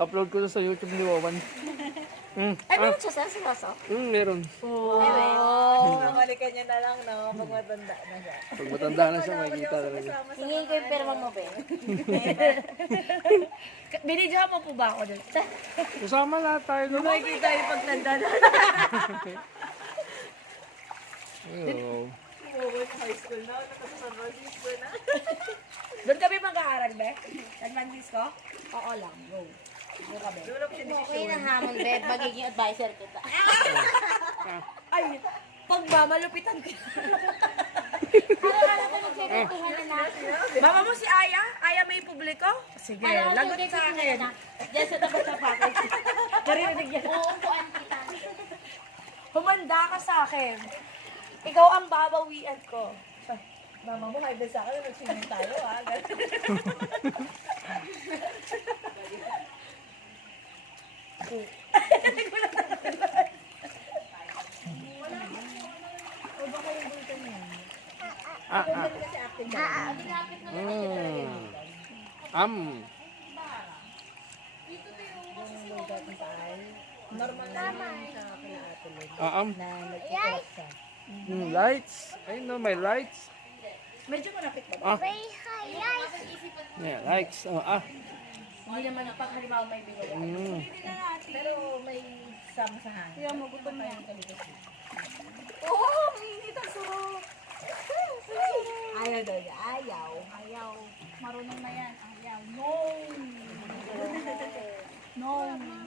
Upload ko sa YouTube ni Wawan. Ay, meron siya sa seryoso? Meron. Mamalikan niya na lang, no? Pag matanda na siya. Pag matanda na siya, makikita talaga. Hingin ko yung perma mo, be. Binidyohan mo po ba ako dun? Kasama lahat tayo doon. Makikita yung pagtanda na. Oo. High school na, San Francisco na. Doon kami mag-aaral, be? San Francisco? Oo lang, go. Doon kami. Doon ako siya Okay na hamon, be. Magiging advisor kita. Ay, pag mamalupitan ko. Para ka nagsikuntuhan na natin. Mama mo si Aya? Aya may publiko? Sige, lagot sa akin. Diyan sa tapat ng pakay. Narinig niya. Uupuan kita. Humanda ka sa akin. Ikaw ang babawian ko. Mama mo, high blood sa akin. Nag-swimming tayo, ha? Normal naman sa Lights. I know my lights. medyo malapit ba? Yeah, lights. Hindi naman ang panghalimbawa may bigay. Pero may sama sa hangin. Kaya magutom na yan. Oo, mainit ang surok. Ayaw daw niya. Ayaw. Ayaw. Marunong na yan. Ayaw. No. No.